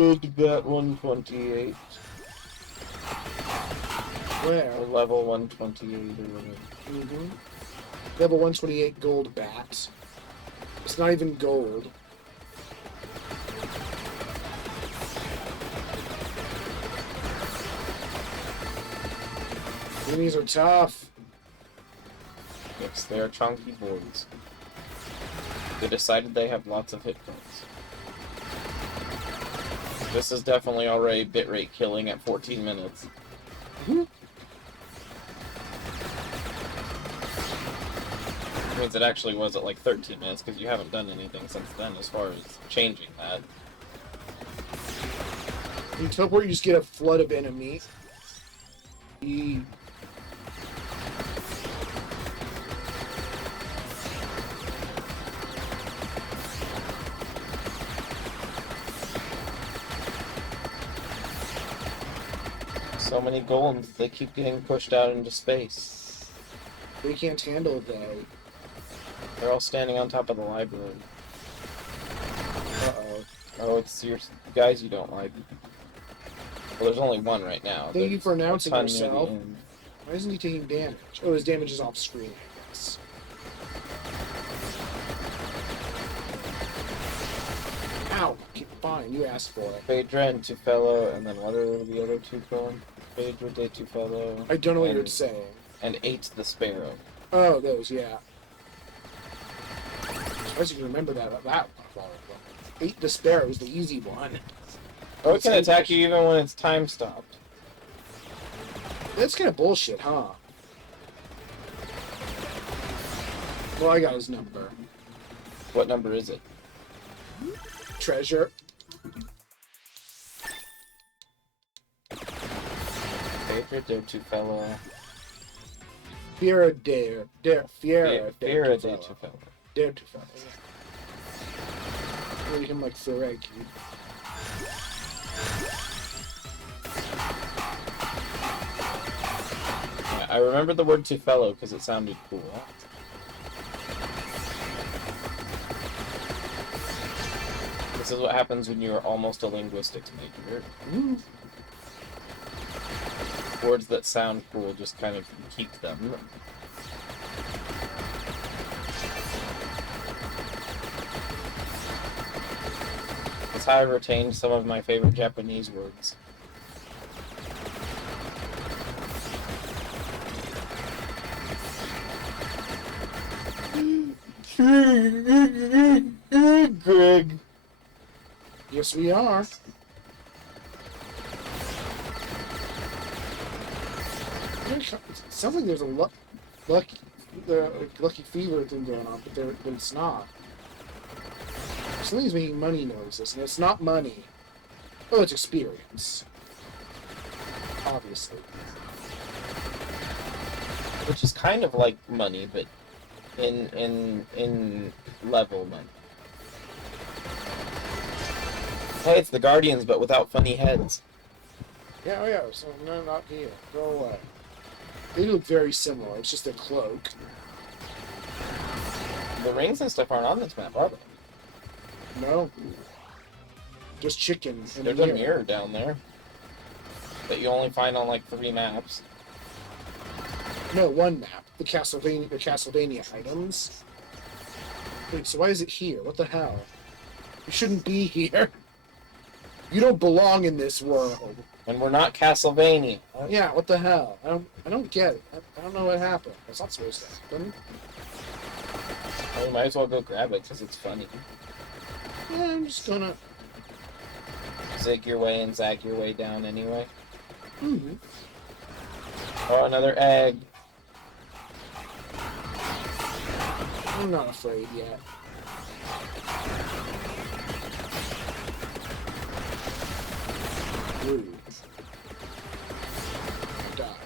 Gold bat 128. Where? Or level 128 or whatever. Level 128 gold bat. It's not even gold. Enemies are tough. Yes, they are chunky boys. They decided they have lots of hit points. This is definitely already bitrate killing at 14 minutes. Means it actually was at like 13 minutes because you haven't done anything since then as far as changing that. You teleport, you just get a flood of enemies. So many golems, they keep getting pushed out into space. They can't handle it though. They're all standing on top of the library. Uh-oh. Oh, it's your guys you don't like. Well, there's only one right now. Thank you for announcing There's a ton near yourself. the end. Why isn't he taking damage? Oh, his damage is off screen. Yes. Ow! Okay, fine, you asked for it. Phaedra and Tufelo, and then what are the other two called? Phaedra de Tufelo. I don't know what you're saying. And 8 the Sparrow. Oh, those, yeah. I'm surprised you can remember that far. 8 the Sparrow is the easy one. Oh, it can attack you even when it's time stopped. That's kind of bullshit, huh? Well, I got his number. What number is it? Treasure. Phaedra de Tufelo. Fiera Dare. Fiera Fiera de Tufelo. Dare to follow. Read him like Thoreki. Yeah, I remember the word Tufelo because it sounded cool. This is what happens when you're almost a linguistics major. Words that sound cool, just kind of keep them. That's how I retained some of my favorite Japanese words. Greg. Yes, we are. It sounds like there's a lucky fever thing going on, but it's not. Something's making money noises, and it's not money. Oh, it's experience. Obviously. Which is kind of like money, but in level money. Hey, it's the Guardians, but without funny heads. Yeah, oh yeah, so no, not here. Go away. They look very similar, it's just a cloak. The rings and stuff aren't on this map, are they? No. Just chicken. And There's a mirror down there that you only find on like 3 maps. No, one map. The Castlevania items. Wait, so why is it here? What the hell? You shouldn't be here. You don't belong in this world. And we're not Castlevania. Yeah, what the hell? I don't get it. I don't know what happened. It's not supposed to happen. Well, you might as well go grab it because it's funny. Yeah, I'm just gonna... Zig your way and zag your way down anyway. Mm-hmm. Oh, another egg. I'm not afraid yet. Ooh. Die.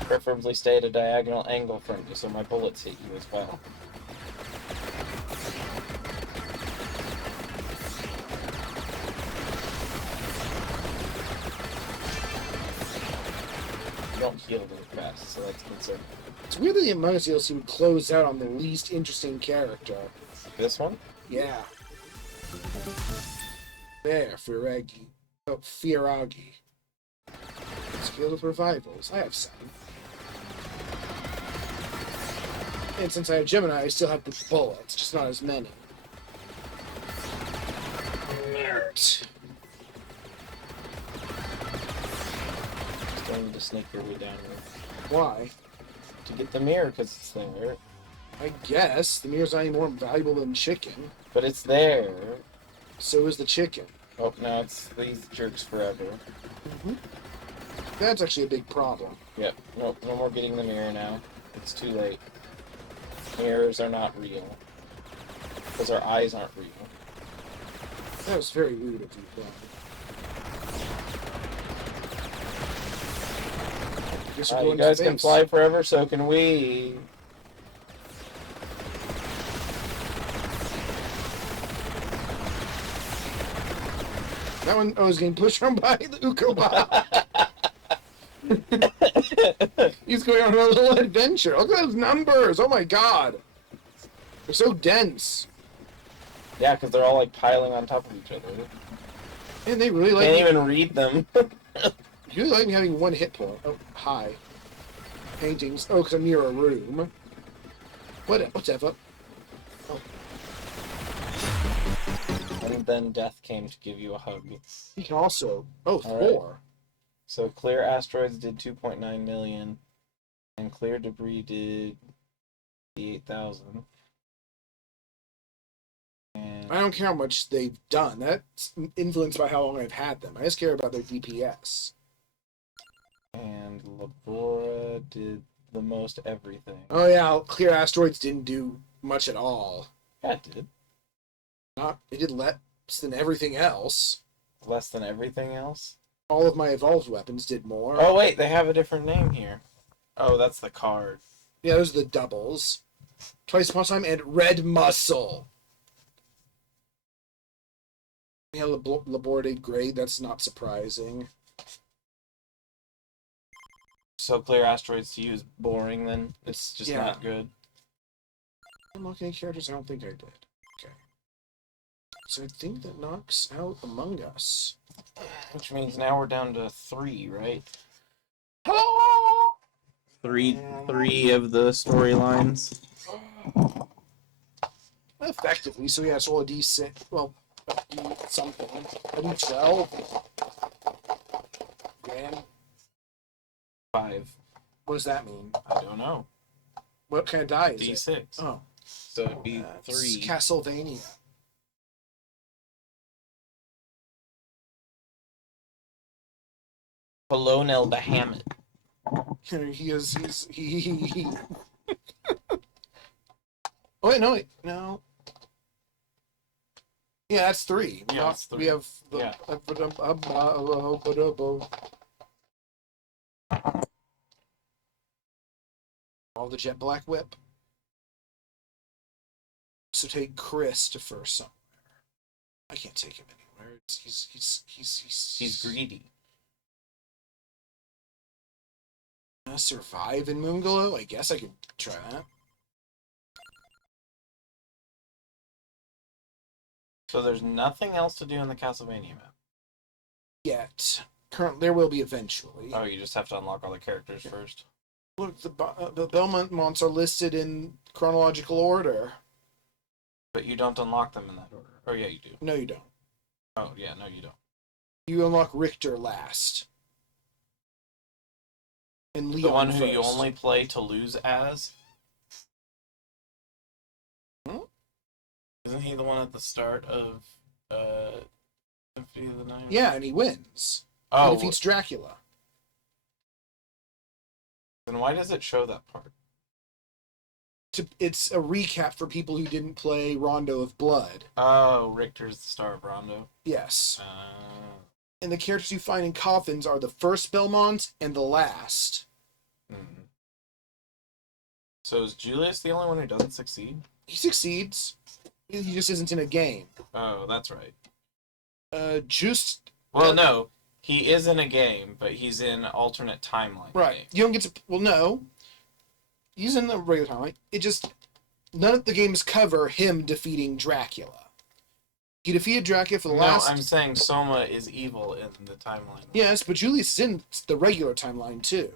Preferably stay at a diagonal angle from you so my bullets hit you as well. You don't heal really fast, so that's concerning. It's weird that the Among Us DLC would close out on the least interesting character. This one? Yeah. There, Firagi. Oh, Firagi. Skilled with revivals. I have some. And since I have Gemini, I still have the bullets, just not as many. Nerd. Still need to sneak your way down here. Why? To get the mirror, because it's there. I guess the mirror's not any more valuable than chicken. But it's there. So is the chicken. Oh, now it's these jerks forever. That's actually a big problem. Yep. Nope, no more getting the mirror now. It's too late. Mirrors are not real. Because our eyes aren't real. That was very rude of you, Brian. Guess we're You going to guys can space. fly forever, so can we. That one, I was getting pushed around by the Ukobot. He's going on a little adventure. Look at those numbers. Oh my god. They're so dense. Yeah, because they're all like piling on top of each other. And they really like Can't me, even read them. really like me having one hit point. Oh, hi. Paintings. Oh, because I'm near a room. Whatever. And then death came to give you a hug. You can also... Oh, All Thor. So clear asteroids did 2.9 million, and clear debris did 8,000. And I don't care how much they've done. That's influenced by how long I've had them. I just care about their DPS. and Labora did the most everything. Oh yeah, clear asteroids didn't do much at all. Yeah, it did. It did less than everything else. Less than everything else. All of my evolved weapons did more. Oh wait, they have a different name here. Oh, that's the card. Yeah, those are the doubles. Twice upon a time and red muscle. Yeah, Labor did great. That's not surprising. So clear asteroids to you is boring then? It's just Yeah. not good. I'm looking at characters I don't think I did. Okay. So I think that knocks out Among Us. Which means now we're down to 3, right? Hello! Three of the storylines. Effectively, so yeah, so a D6. Well, a D something. A D12. Grand. 5. What does that mean? I don't know. What kind of die is it? D6. Oh. So it'd be It's 3. Castlevania. Colonel Bahamut. He. Oh wait, no. Yeah, that's 3. Yeah, that's 3. We have the. Yeah. All the jet black whip. So take Christopher somewhere. I can't take him anywhere. He's greedy. Gonna survive in Moonglow? I guess I could try that. So there's nothing else to do in the Castlevania map. Yet. There will be eventually. Oh, you just have to unlock all the characters first. Look, the Belmonts are listed in chronological order. But you don't unlock them in that order. Oh, yeah, you do. No, you don't. Oh, yeah, no, you don't. You unlock Richter last. And Leon The one who first. you only play to lose as? Hmm? Isn't he the one at the start of Symphony of the Night? Yeah, and he wins. He Oh, defeats Dracula. then why does it show that part? It's a recap for people who didn't play Rondo of Blood. Oh, Richter's the star of Rondo. Yes. Uh, And the characters you find in coffins are the first Belmont and the last. hmm. So is Julius the only one who doesn't succeed? He succeeds. He just isn't in a game. Oh, that's right. Just Well, no. He is in a game, but he's in alternate timeline. right. game. You don't get to. Well, no. He's in the regular timeline. It just none of the games cover him defeating Dracula. He defeated Dracula for the No, last... I'm saying Soma is evil in the timeline. Yes, but Julius is in the regular timeline, too.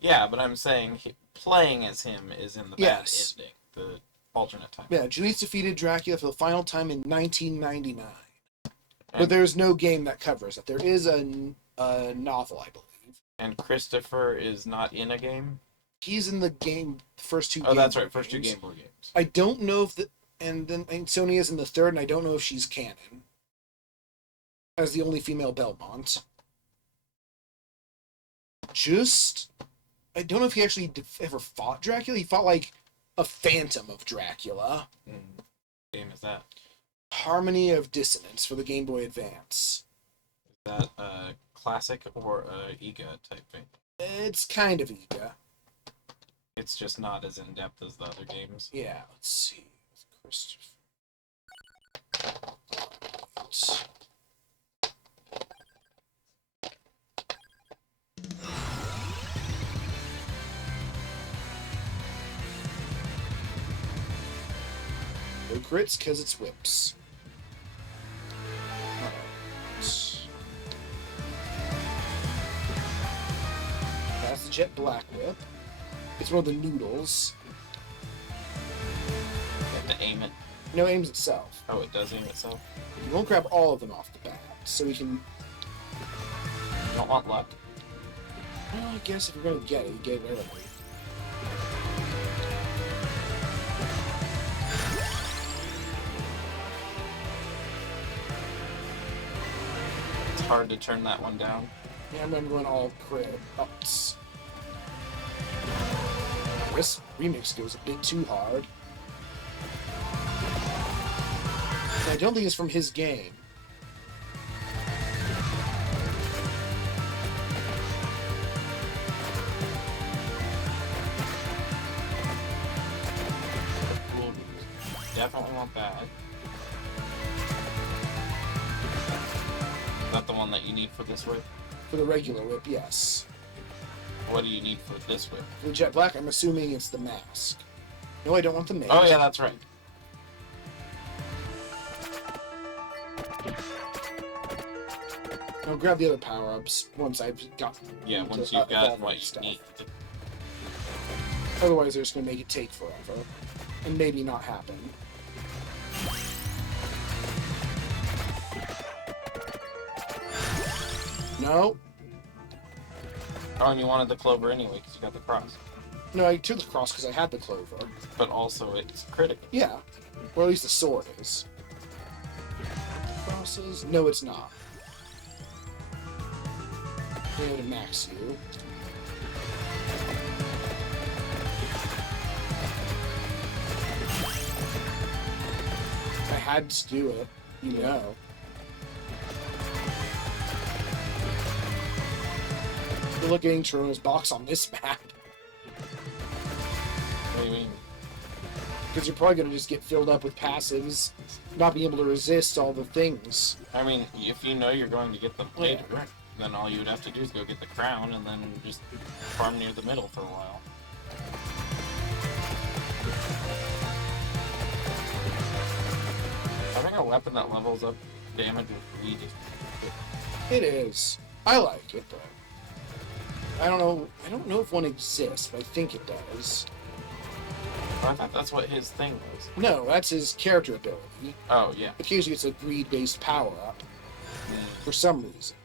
Yeah, but I'm saying playing as him is in the bad Yes. ending, the alternate timeline. Yeah, Julius defeated Dracula for the final time in 1999. But And- there's no game that covers it. There is a novel, I believe. And Christopher is not in a game? He's in the game, first two Oh, Game that's Boy right, first two games. Game Boy games. I don't know if and Sonia's in the third, and I don't know if she's canon. As the only female Belmont. I don't know if he actually ever fought Dracula. He fought, like, a phantom of Dracula. What game is that? Harmony of Dissonance for the Game Boy Advance. Is that a classic or a EGA type thing? It's kind of Ega. It's just not as in-depth as the other games. Yeah, let's see. Christopher. No crits because it's whips. Alright. That's the Jet Black Whip. It's one of the noodles. You have to aim it. No, it aims itself. Oh, it does aim itself? You won't grab all of them off the bat, so we can... You don't want luck. Well, I guess if you're gonna get it, you get it early. It's hard to turn that one down. Yeah, I'm going all crit ups. This remix goes a bit too hard. I don't think it's from his game. We'll definitely want that. Is that the one that you need for this whip? For the regular whip, yes. What do you need for this whip? For the Jet Black, I'm assuming it's the mask. No, I don't want the mask. Oh yeah, that's right. I'll grab the other power-ups once I've got... Yeah, to, once you've got evolve what and you stuff. need. Otherwise, they're just going to make it take forever. And maybe not happen. No. Oh, and you wanted the clover anyway because you got the cross. No, I took the cross because I had the clover. But also it's critical. Yeah. Or at least the sword is. Crosses? No, it's not. They had to max you. I had to do it, you know. Good luck getting Chrono's box on this map. What do you mean? Because you're probably going to just get filled up with passives, not be able to resist all the things. I mean, if you know you're going to get the Oh, yeah. later, then all you would have to do is go get the crown and then just farm near the middle for a while. Having a weapon that levels up damage with bleed is good. It is. I like it, but I don't know. I don't know if one exists, but I think it does. I thought that's what his thing was. No, that's his character ability. Oh, yeah. Occasionally, it's a greed-based power-up for some reason.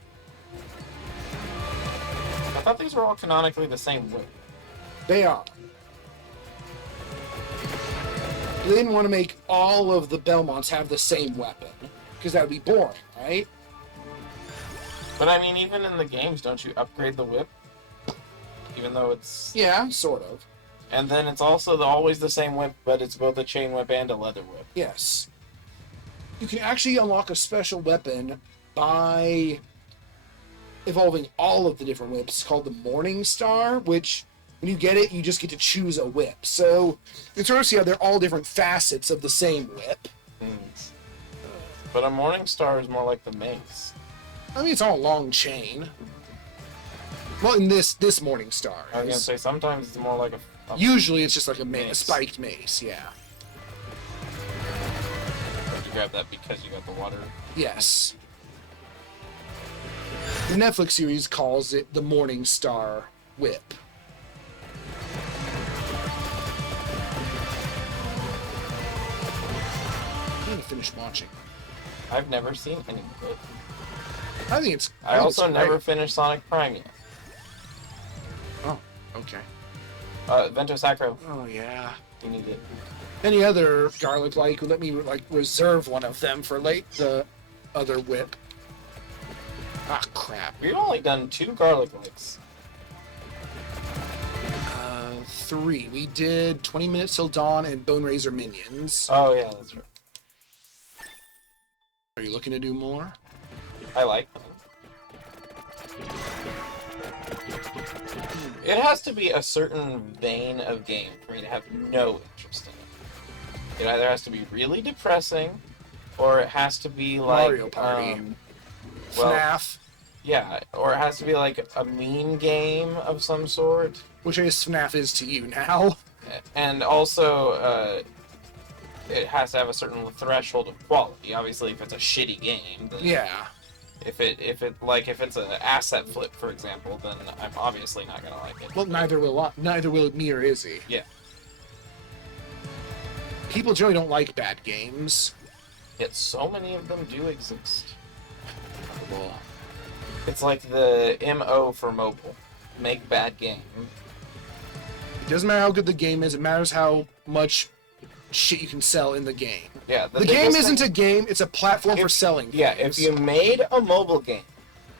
I thought these were all canonically the same whip. They are. They didn't want to make all of the Belmonts have the same weapon, because that would be boring, right? But I mean, even in the games, don't you upgrade the whip? Even though it's... Yeah, sort of. And then it's also always the same whip, but it's both a chain whip and a leather whip. Yes. You can actually unlock a special weapon by evolving all of the different whips called the Morning Star, which when you get it, you just get to choose a whip. So you can sort of see how they're all different facets of the same whip. But a Morning Star is more like the mace. I mean, it's all a long chain. Well, in this Morning Star. I was gonna is. say, sometimes it's more like a Usually it's just like a Mace. spiked mace, yeah. you grab that because you got the water? Yes. The Netflix series calls it the Morning Star Whip. I need to finish watching. I've never seen any of it. I think it's. I think also it's never great. finished Sonic Prime yet. Oh, okay. Vento Sacro, Oh yeah. you need it. Any other garlic like? Let me reserve one of them for the other whip. Ah crap. We've only done 2 garlic licks. 3. We did 20 Minutes Till Dawn and Bone Razor Minions. Oh yeah, that's right. Are you looking to do more? I like them. It has to be a certain vein of game for me to have no interest in it. It either has to be really depressing, or it has to be like Mario Party. well, FNAF, yeah, or it has to be like a mean game of some sort, which I guess FNAF is to you now. and also it has to have a certain threshold of quality. Obviously, if it's a shitty game, then Yeah. if it's an asset flip, for example, then I'm obviously not gonna like it. Well, neither will me or Izzy. Yeah. People generally don't like bad games. Yet so many of them do exist. Well, It's like the MO for mobile. Make bad game. it doesn't matter how good the game is. It matters how much shit you can sell in the game. Yeah, The game isn't a game. It's a platform for selling. Yeah, things. if you made a mobile game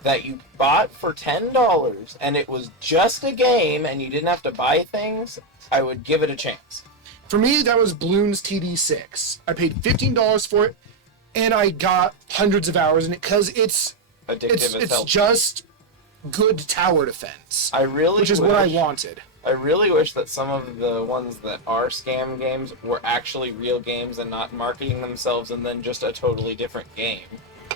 that you bought for $10 and it was just a game and you didn't have to buy things, I would give it a chance. For me, that was Bloons TD6. I paid $15 for it, and I got hundreds of hours in it because it's Addictive as hell. just good tower defense, I really which is what I wanted. I really wish that some of the ones that are scam games were actually real games and not marketing themselves and then just a totally different game.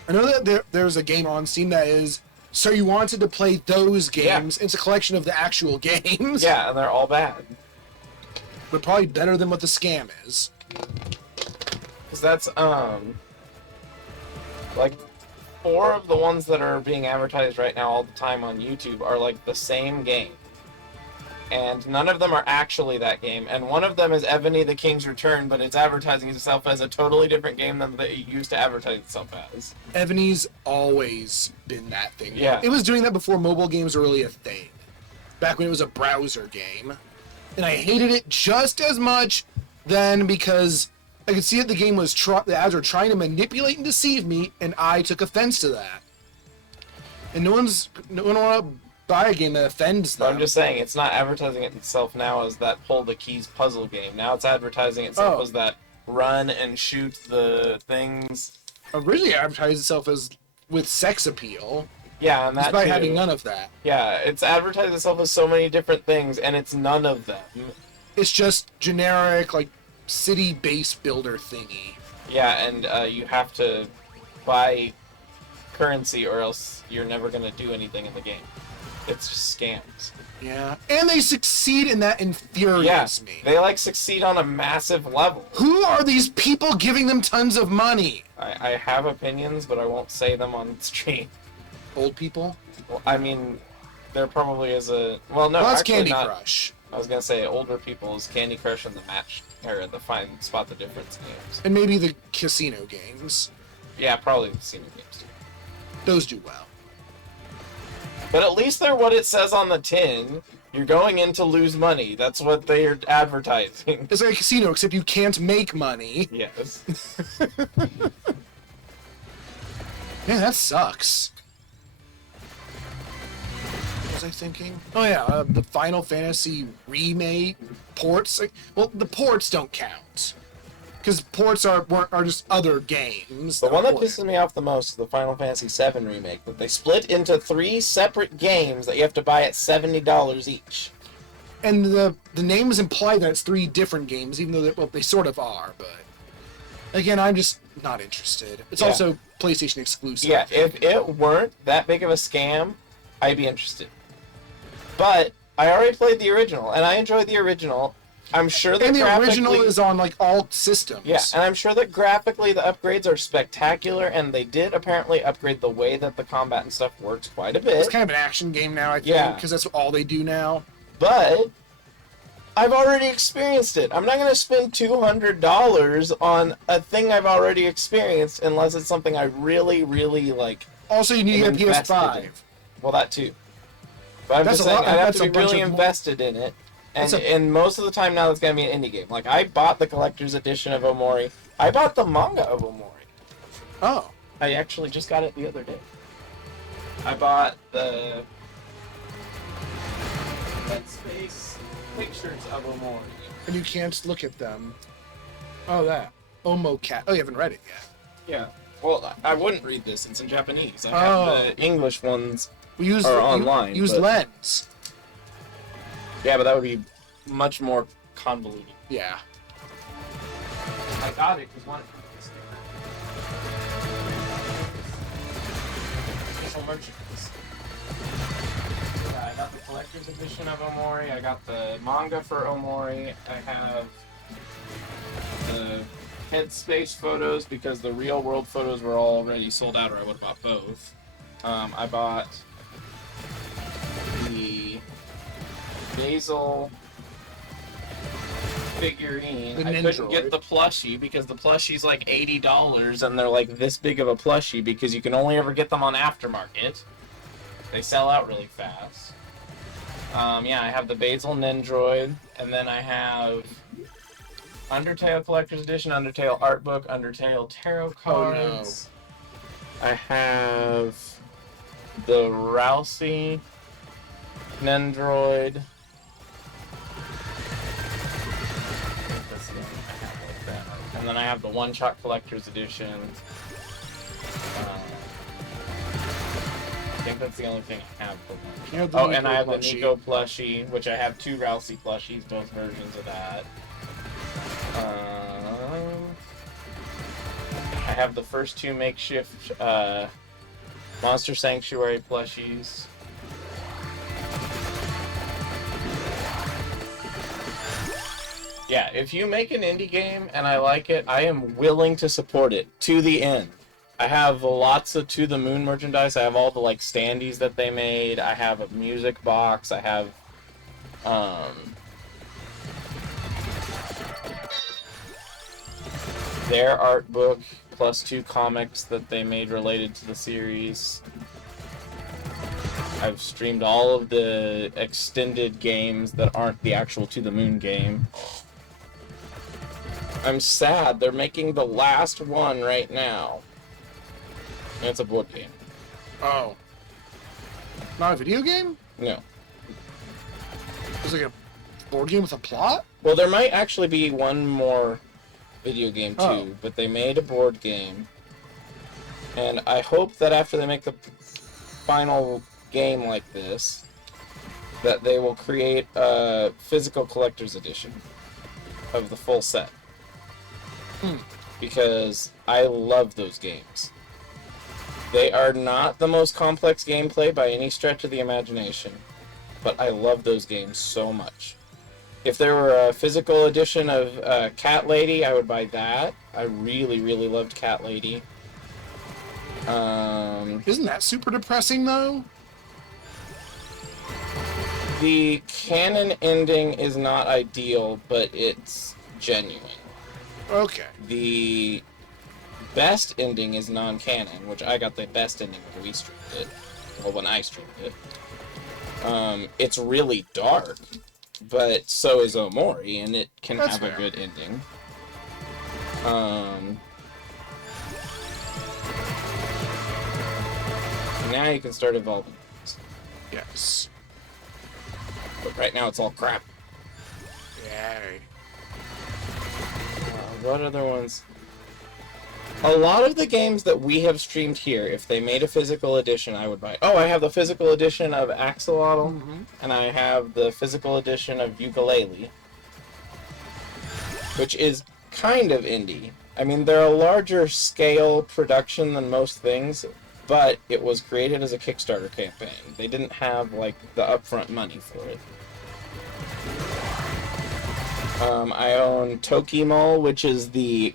I know that there's a game on Steam that is, so you wanted to play those games. Yeah. It's a collection of the actual games. Yeah, and they're all bad. But probably better than what the scam is. Because that's, like, 4 of the ones that are being advertised right now all the time on YouTube are, like, the same game. And none of them are actually that game. And one of them is Ebony the King's Return, but it's advertising itself as a totally different game than it used to advertise itself as. Ebony's always been that thing. Yeah. It was doing that before mobile games were really a thing. Back when it was a browser game. And I hated it just as much then because I could see that the game was the ads were trying to manipulate and deceive me, and I took offense to that. And no one want to buy a game that offends them. But I'm just saying, it's not advertising itself now as that pull the keys puzzle game. Now it's advertising itself as that run and shoot the things. Originally advertised itself as with sex appeal, Yeah, and that despite too. having none of that. Yeah, it's advertised itself as so many different things, and it's none of them. It's just generic, like, city base builder thingy. Yeah, and you have to buy currency or else you're never going to do anything in the game. It's just scams. Yeah. And they succeed, and that infuriates me. They, like, succeed on a massive level. Who are these people giving them tons of money? I have opinions, but I won't say them on stream. Old people? Well, I mean, there probably is a... Well, no, Well, that's actually Candy not. Crush. I was going to say older people's Candy Crush and the match, or the find spot the difference games. And maybe the casino games. Yeah, probably the casino games too. Those do well. But at least they're what it says on the tin. You're going in to lose money. That's what they're advertising. It's like a casino, except you can't make money. Yes. Man, that sucks. What was I thinking? Oh yeah, the Final Fantasy remake ports. Well, the ports don't count. Because ports are just other games. The one that ported. pisses me off the most is the Final Fantasy VII remake, that they split into 3 separate games that you have to buy at $70 each. And the names imply that it's 3 different games, even though they sort of are, but... Again, I'm just not interested. It's Yeah. also PlayStation exclusive. Yeah, if it weren't that big of a scam, I'd be interested. But I already played the original, and I enjoyed the original. I'm sure that And the original graphically- is on like all systems. Yeah, and I'm sure that graphically the upgrades are spectacular, and they did apparently upgrade the way that the combat and stuff works quite a bit. It's kind of an action game now, I think, Yeah. because that's all they do now. But I've already experienced it. I'm not going to spend $200 on a thing I've already experienced unless it's something I really, really like. Also, you need a I'm invested PS5. in. Well, that too. But I'm That's just a saying, lot- I'd have that's to a be bunch really of- invested in it. And, That's a- and most of the time now, it's going to be an indie game. Like, I bought the collector's edition of Omori. I bought the manga of Omori. Oh. I actually just got it the other day. I bought the Dead Space pictures of Omori. And you can't look at them. Oh, that. Omocat. Oh, you haven't read it yet. Yeah. Well, I wouldn't read this. It's in Japanese. I have Oh. the English ones. We use Or online, Use but- Lens. Yeah, but that would be much more convoluted. Yeah. I got it because one. Special merchandise. Yeah, I got the collector's edition of Omori. I got the manga for Omori. I have the Headspace photos because the real world photos were already sold out, or I would have bought both. I bought the Basil figurine. The I couldn't Nindroid. get the plushie because the plushie's like $80 and they're like this big of a plushie because you can only ever get them on aftermarket. They sell out really fast. Yeah, I have the Basil Nindroid, and then I have Undertale Collector's Edition, Undertale Art Book, Undertale Tarot Oh, no. Cards. I have the Rousey Nendroid. That's the only one I have like that. And then I have the One Shot Collector's Edition. I think that's the only thing I have for one. You have the Oh, and Nico I have the plushie. Nico plushie, which I have 2 Rousey plushies, both versions of that. I have the first 2 makeshift Monster Sanctuary plushies. Yeah, if you make an indie game and I like it, I am willing to support it to the end. I have lots of To the Moon merchandise. I have all the like standees that they made. I have a music box. I have their art book plus 2 comics that they made related to the series. I've streamed all of the extended games that aren't the actual To the Moon game. I'm sad they're making the last one right now. And it's a board game. Oh. Not a video game? No. It's like a board game with a plot? Well, there might actually be one more video game too, Oh. but they made a board game. And I hope that after they make the final game like this, that they will create a physical collector's edition of the full set. Because I love those games. They are not the most complex gameplay by any stretch of the imagination, but I love those games so much. If there were a physical edition of Cat Lady, I would buy that. I really, really loved Cat Lady. Isn't that super depressing, though? The canon ending is not ideal, but it's genuine. Okay. The best ending is non-canon, which I got the best ending when we streamed it. Well, when I streamed it. It's really dark, but so is Omori, and it can That's have fair. a good ending. Now you can start evolving. Yes. But right now it's all crap. Yay. What other ones? A lot of the games that we have streamed here, if they made a physical edition, I would buy. Oh, I have the physical edition of Axolotl, and I have the physical edition of Ukulele, which is kind of indie. I mean, they're a larger scale production than most things, but it was created as a Kickstarter campaign. They didn't have, like, the upfront money for it. I own Tokimol, which is the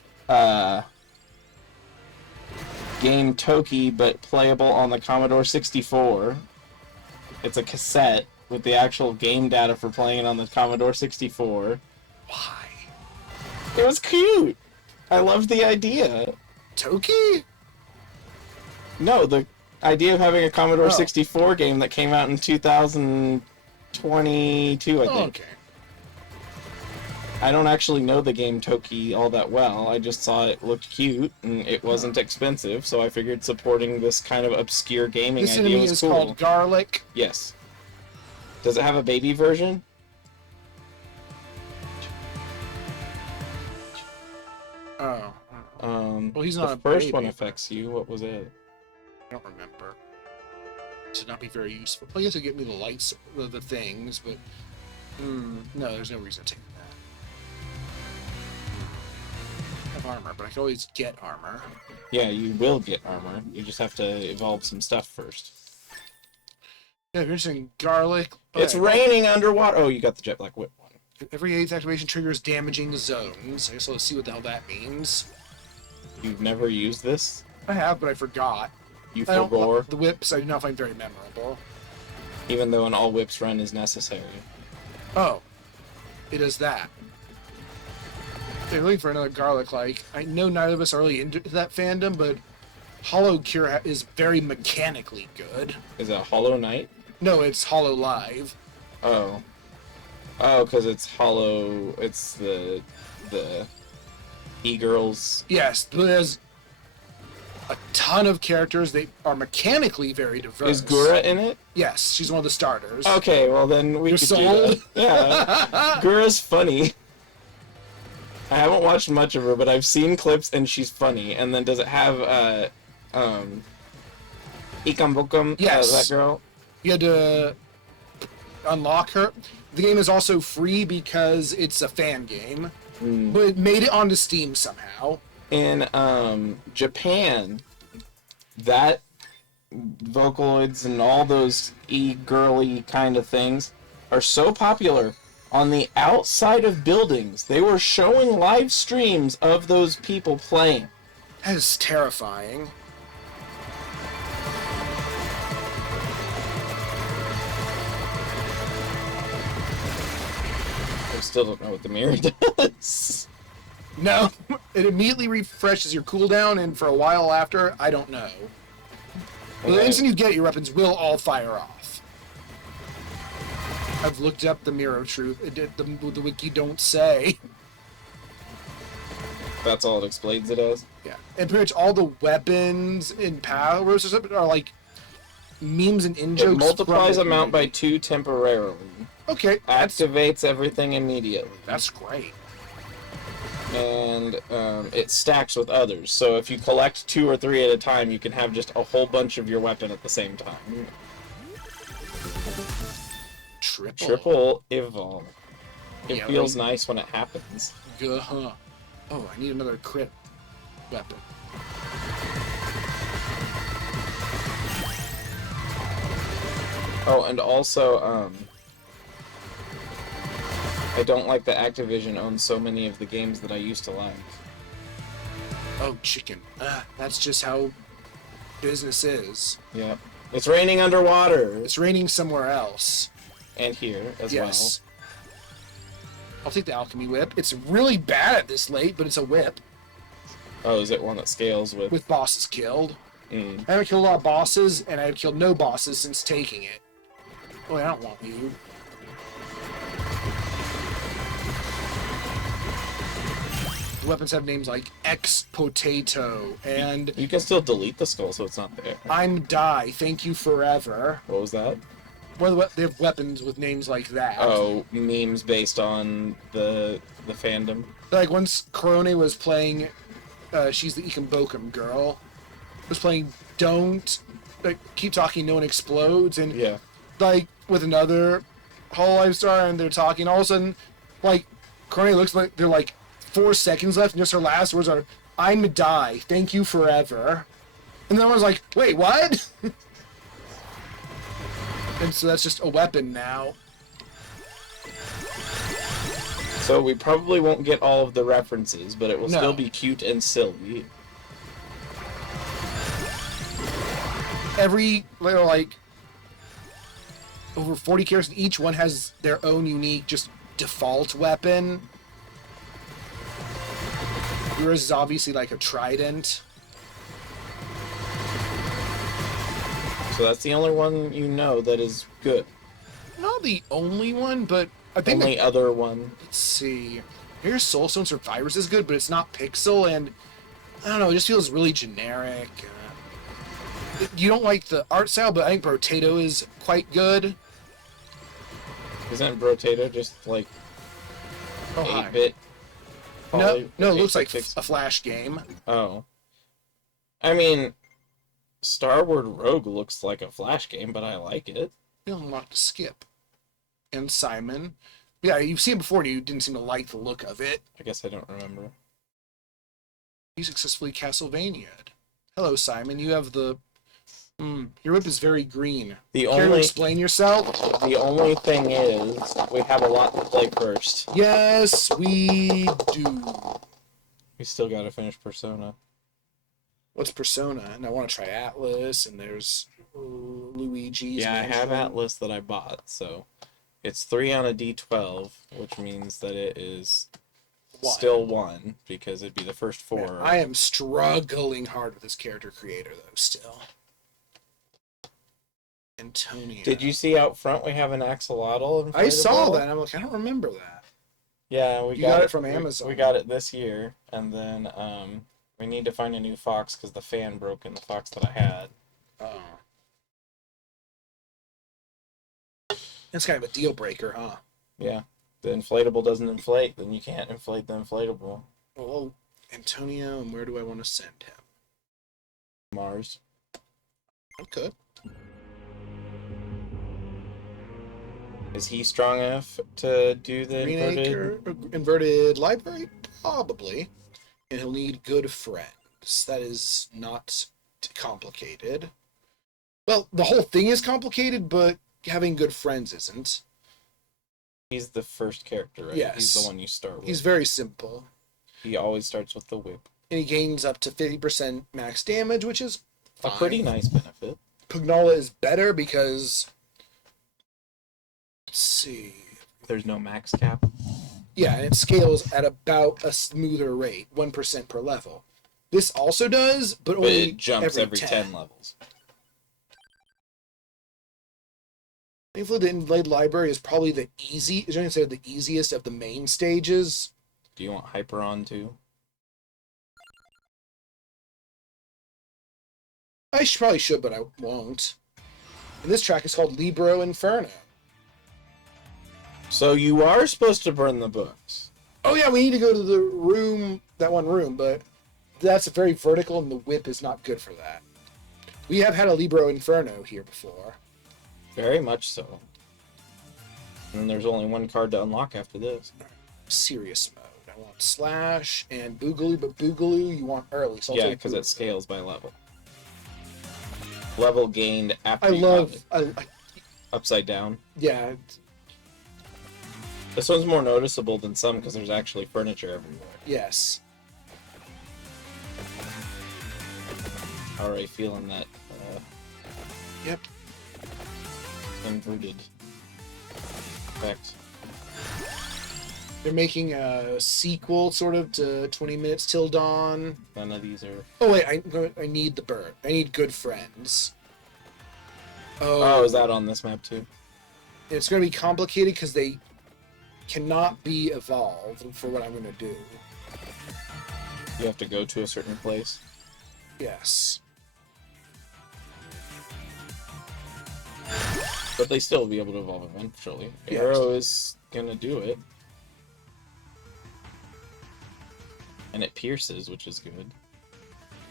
game Toki, but playable on the Commodore 64. It's a cassette with the actual game data for playing it on the Commodore 64. Why? It was cute! I loved the idea. Toki? No, the idea of having a Commodore Oh. 64 game that came out in 2022, I think. Okay. I don't actually know the game Toki all that well. I just saw it looked cute, and it wasn't expensive, so I figured supporting this kind of obscure gaming This idea enemy was is cool. called Garlic. Yes. Does it have a baby version? Oh. Well, he's the not a first one baby. affects you. What was it? I don't remember. Should not be very useful. I guess it'd get me the lights, the things, but no, there's no reason to take that. I have armor, but I can always get armor. Yeah, you will get armor. You just have to evolve some stuff first. Yeah, if you're interested in Garlic. It's okay. raining underwater. Oh, you got the Jet Black Whip one. Every 8th activation triggers damaging zones. I guess let's see what the hell that means. You've never used this? I have, but I forgot. You I don't, forgore, the whips I do not find very memorable. even though an all whips run is necessary. Oh, it is that. They're looking for another Garlic. Like, I know neither of us are really into that fandom, but Hollow Cure is very mechanically good. Is it Hollow Knight? No, it's Hollow Live. Oh. Oh, because it's Hollow. It's the e-girls. Yes, but there's a ton of characters. They are mechanically very diverse. Is Gura in it? Yes, she's one of the starters. Okay, well then we You're could sold? do that. Yeah. Gura's funny. I haven't watched much of her, but I've seen clips and she's funny. And then does it have Ikambokum? Yes. That girl? You had to unlock her. The game is also free because it's a fan game, but it made it onto Steam somehow. In Japan, that Vocaloids and all those e-girly kind of things are so popular. On the outside of buildings, they were showing live streams of those people playing. That is terrifying. I still don't know what the mirror does. No, it immediately refreshes your cooldown, and for a while after, I don't know. Well, the Okay. instant you get it, your weapons will all fire off. I've looked up the Mirror of Truth. It did the wiki don't say. That's all it explains it as. Yeah, and pretty much all the weapons and powers or something are like memes and in-jokes. It multiplies from the amount by community. 2 temporarily. Okay, Activates everything immediately. that's great. And it stacks with others. So if you collect 2 or 3 at a time, you can have just a whole bunch of your weapon at the same time. Triple evolve. It Yeah, feels right. nice when it happens. Uh-huh. Oh, I need another crit weapon. Oh, and also, I don't like that Activision owns so many of the games that I used to like. Oh, chicken. That's just how business is. Yeah. It's raining underwater! It's raining somewhere else. And here as Yes. I'll take the alchemy whip. It's really bad at this late, but it's a whip well. Oh, is it one that scales with... bosses killed. Mm. I haven't killed a lot of bosses, and I've killed no bosses since taking it. Oh, I don't want you. The weapons have names like X Potato and You can still delete the skull so it's not there. I'm Die, Thank You Forever. What was that? They have weapons with names like that. Oh, memes based on the fandom. Like once Korone was playing, she's the Ikambokum girl, was playing Don't, Keep Talking, No One Explodes, and Yeah. like with another Hololive star, and they're talking, all of a sudden, like, Korone looks like they're like 4 seconds left, and just her last words are, I'm Die, Thank You Forever. And then I was like, wait, what? And so that's just a weapon now. So we probably won't get all of the references, but it will No. still be cute and silly. Every little, like, over 40 characters, each one has their own unique, just default weapon. Yours is obviously like a trident. So that's the only one you know that is good. Not the only one, but I think Only other one. let's see. Here's Soulstone Survivors is good, but it's not pixel, and I don't know, it just feels really generic. You don't like the art style, but I think Brotato is quite good. Isn't Brotato just like Oh, hi. 8-bit? No, it looks 8-bit like pixel? a Flash game. Oh. I mean, Starward Rogue looks like a Flash game, but I like it. You don't want to skip. And Simon. Yeah, you've seen it before and you didn't seem to like the look of it. I guess I don't remember. You successfully Castlevania'd. Hello, Simon. You have the... your whip is very green. The Care to only explain yourself? the only thing is we have a lot to play first. Yes, we do. We still gotta finish Persona. What's Persona? And I want to try Atlas, and there's Luigi's. Yeah, I have Mansion. Atlas that I bought, so it's 3 on a D12, which means that it is One. still 1 because it'd be the first 4. Man, I am struggling hard with this character creator, though, still. Antonio. Did you see out front we have an axolotl? I saw inflatable? that, and I'm like, I don't remember that. Yeah, we You got got it it from we- Amazon. We got it this year, and then we need to find a new fox because the fan broke in the fox that I had. Oh. That's kind of a deal breaker, huh? Yeah, the inflatable doesn't inflate, then you can't inflate the inflatable. Well, Antonio, and where do I want to send him? Mars. Okay. Is he strong enough to do the Green inverted? Acre, inverted library? Probably. And he'll need good friends. That is not complicated. Well, the whole thing is complicated, but having good friends isn't. He's the first character, right? Yes. He's the one you start with. He's very simple. He always starts with the whip. And he gains up to 50% max damage, which is A fine. pretty nice benefit. Pugnola is better because... Let's see... There's no max cap. Yeah, and it scales at about a smoother rate, 1% per level. This also does, but But only it jumps every 10 levels. Thankfully, the Inlaid Library is probably the easiest of the main stages. Do you want Hyperon too? Probably should, but I won't. And this track is called Libro Inferno. So you are supposed to burn the books. Oh yeah, we need to go to the room, that one room, but that's very vertical and the whip is not good for that. We have had a Libro Inferno here before. Very much so. And then there's only one card to unlock after this. Serious mode. I want Slash and Boogaloo, but Boogaloo you want early. So I'll Yeah, take because Boogaloo. it scales by level. Level gained after I you love... got it. Upside down. Yeah, This one's more noticeable than some because there's actually furniture everywhere. yes. Already feeling that Yep. inverted effect. They're making a sequel, sort of, to 20 Minutes Till Dawn. None of these are... Oh, wait, I need the bird. I need good friends. Oh, is that on this map too? It's going to be complicated because they cannot be evolved for what I'm going to do. You have to go to a certain place. Yes. But they still will be able to evolve eventually. Yes. Arrow is gonna do it. And it pierces, which is good.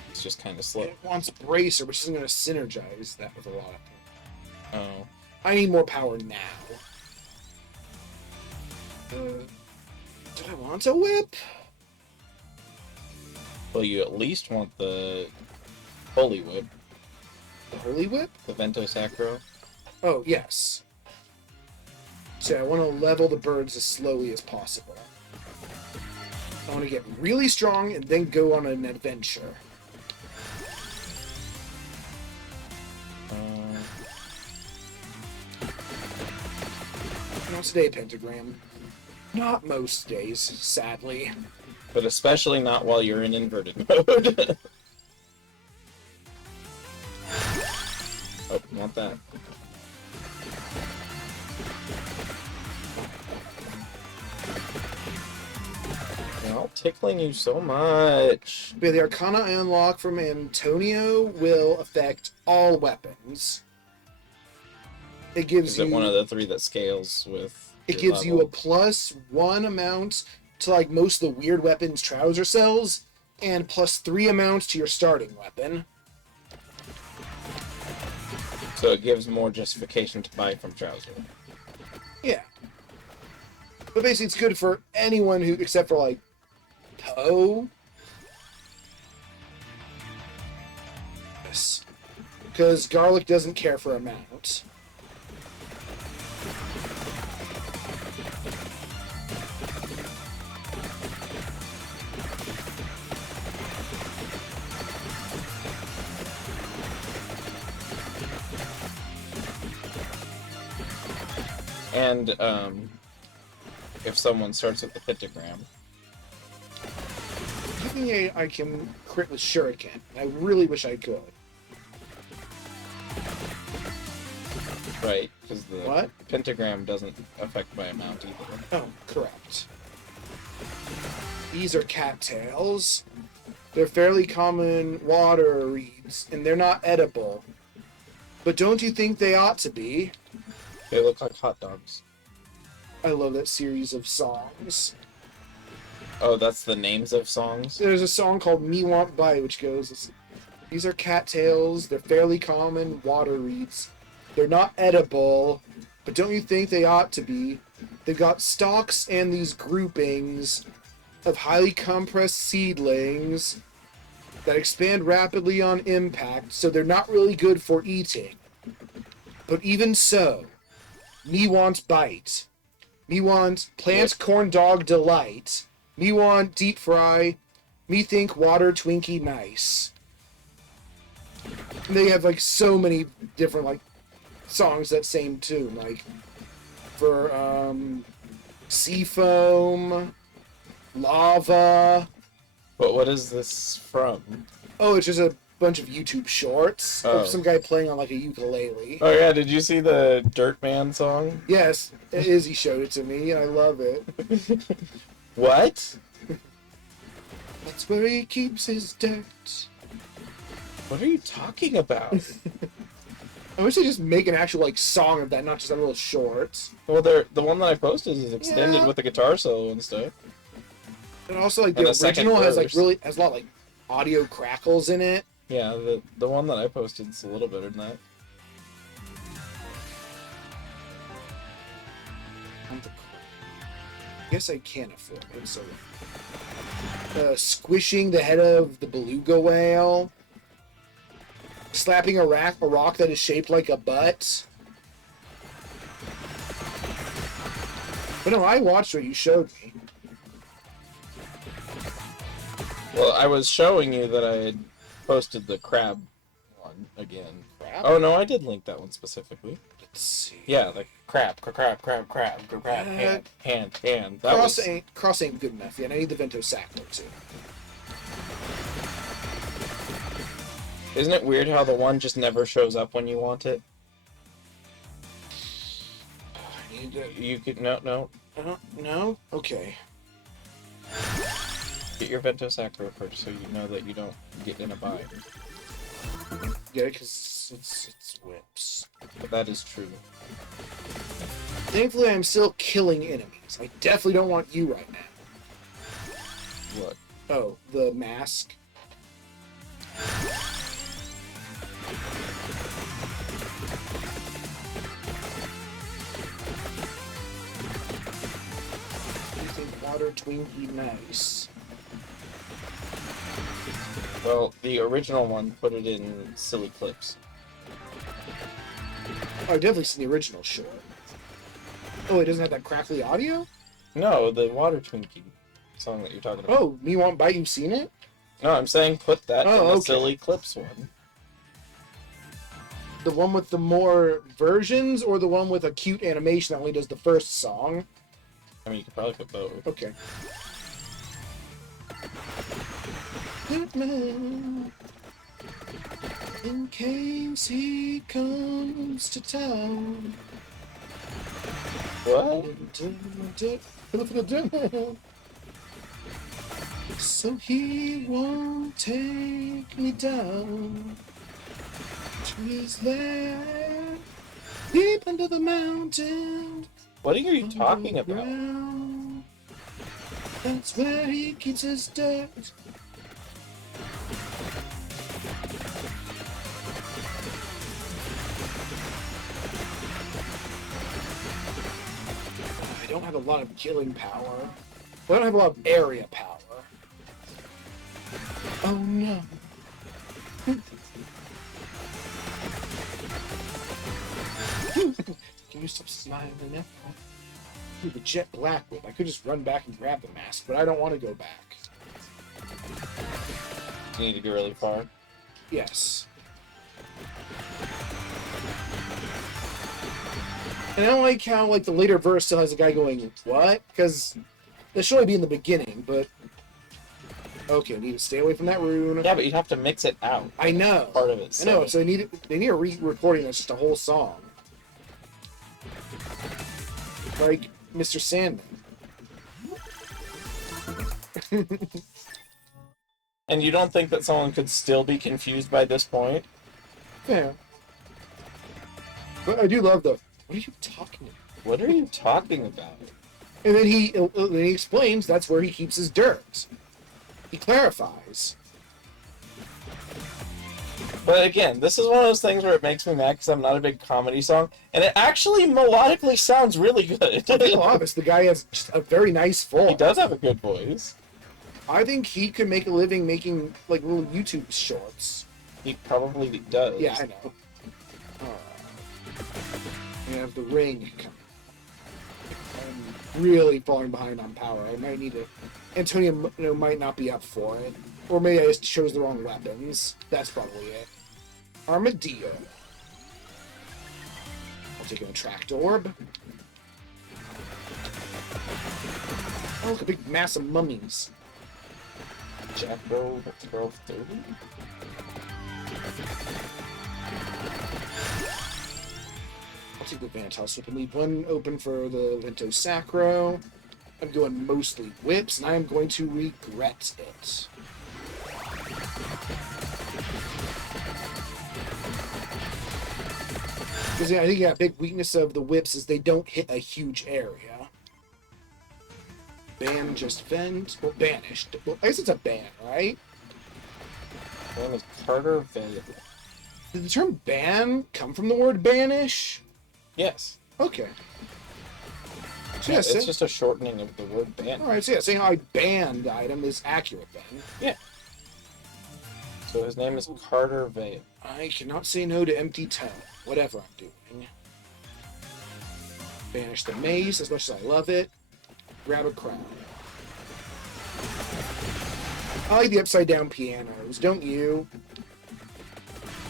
It's just kind of slow. It wants Bracer, which isn't going to synergize that with a lot. Oh. I need more power now. Do I want a whip? Well, you at least want the Holy Whip, The Holy Whip? the Vento Sacro. Oh, yes. So I want to level the birds as slowly as possible. want to get really strong and then go on an adventure. Not today, Pentagram. Not most days, sadly. But especially not while you're in inverted mode. Oh, not that. Well, tickling you so much. But the Arcana I unlock from Antonio will affect all weapons. It gives Is you it one of the 3 that scales with? It your gives you a level? +1 amount to like most of the weird weapons trouser cells, and +3 amounts to your starting weapon. So it gives more justification to buy from Trouser. Yeah. But basically it's good for anyone who, except for like Poe. Yes. Because Garlic doesn't care for amount. And if someone starts with the pentagram, I think I can crit with Shuriken. I really wish I could. right? Because the What? pentagram doesn't affect by amount either. Oh, correct. These are cattails. They're fairly common water reeds, and they're not edible. But don't you think they ought to be? They look like hot dogs. I love that series of songs. Oh, that's the names of songs? There's a song called Me Want Bite, which goes, these are cattails, they're fairly common water reeds. They're not edible, but don't you think they ought to be? They've got stalks and these groupings of highly compressed seedlings that expand rapidly on impact, so they're not really good for eating. But even so, me want bite. Me want plant corn dog delight. Me want deep fry. Me think water Twinkie nice. And they have like so many different like songs that same tune, like for Seafoam, Lava. But what is this from? Oh, it's just a bunch of YouTube shorts Oh. of some guy playing on like a ukulele. Oh yeah, did you see the Dirt Man song? Yes, Izzy showed it to me, and I love it. What? That's where he keeps his dirt. What are you talking about? I wish they just make an actual like song of that, not just a little short. Well, the one that I posted is extended Yeah. with the guitar solo and stuff. And also like And the a second original has like verse. really has a lot of, like audio crackles in it. Yeah, the one that I posted is a little better than that. I guess I can't afford it, so squishing the head of the beluga whale, slapping a rock that is shaped like a butt. But no, I watched what you showed me. Well, I was showing you that I had posted the crab one again. Crap. Oh no, I did link that one specifically. Let's see. Yeah, the crab. Hand. That Cross was... ain't good enough yet. I need the Vento Sacro too. Isn't it weird how the one just never shows up when you want it? I need to. You could no. No. Okay. Get your Vento Sacro first, so you know that you don't get in a bind. Get it? Because it's whips. But that is true. Thankfully, I'm still killing enemies. I definitely don't want you right now. What? Oh, the mask. You think water Twinkie nice? Well, the original one put it in silly clips. Oh, I've definitely seen the original short. Oh, it doesn't have that crackly audio? No, the water Twinkie. song that you're talking about. Oh, Me Won't Bite, you've seen it? No, I'm saying put that in the okay. Silly Clips one. The one with the more versions, or the one with a cute animation that only does the first song? I mean, you could probably put both. Okay. Batman, in case he comes to town. What? So he won't take me down to his lair deep under the mountain. What are you talking about? Underground. That's where he keeps his dirt. I don't have a lot of killing power. Well, I don't have a lot of area power. Oh no. Can you stop smiling now? Ooh, the jet black whip. I could just run back and grab the mask, but I don't want to go back. Do you need to go really far? Yes. And I don't like how like the later verse still has a guy going, what? Because that should only be in the beginning, but okay, I need to stay away from that rune. Yeah, but you'd have to mix it out. I know. Part of it. I know, so they need a re-recording that's just a whole song. Like Mr. Sandman. And you don't think that someone could still be confused by this point? Yeah. But I do love the, what are you talking about? What are you talking about? And then he explains that's where he keeps his dirt. He clarifies. But again, this is one of those things where it makes me mad because I'm not a big comedy song, and it actually melodically sounds really good. I'll be honest, the guy has just a very nice voice. He does have a good voice. I think he could make a living making like little YouTube shorts. He probably does. Yeah, I know. We have the ring coming. I'm really falling behind on power. I might need to. Antonio might not be up for it. Or maybe I just chose the wrong weapons. That's probably it. Armadillo. I'll take an attract orb. Oh, look, a big mass of mummies. Jackrow 1230? I'll take the Vantal Slip and leave one open for the Vento Sacro. I'm going mostly whips, and I'm going to regret it. Because I think a big weakness of the whips is they don't hit a huge area. Ban just vent. Well, banished. Well, I guess it's a ban, right? His name is Carter Vale. Did the term ban come from the word banish? Yes. Okay. So Yeah, yes, it's just a shortening of the word ban. alright, so yeah, saying how I banned the item is accurate then. Yeah. So his name is Carter Vale. I cannot say no to empty tone, whatever I'm doing. Banish the mace as much as I love it. Grab a crown. I like the upside down pianos, don't you?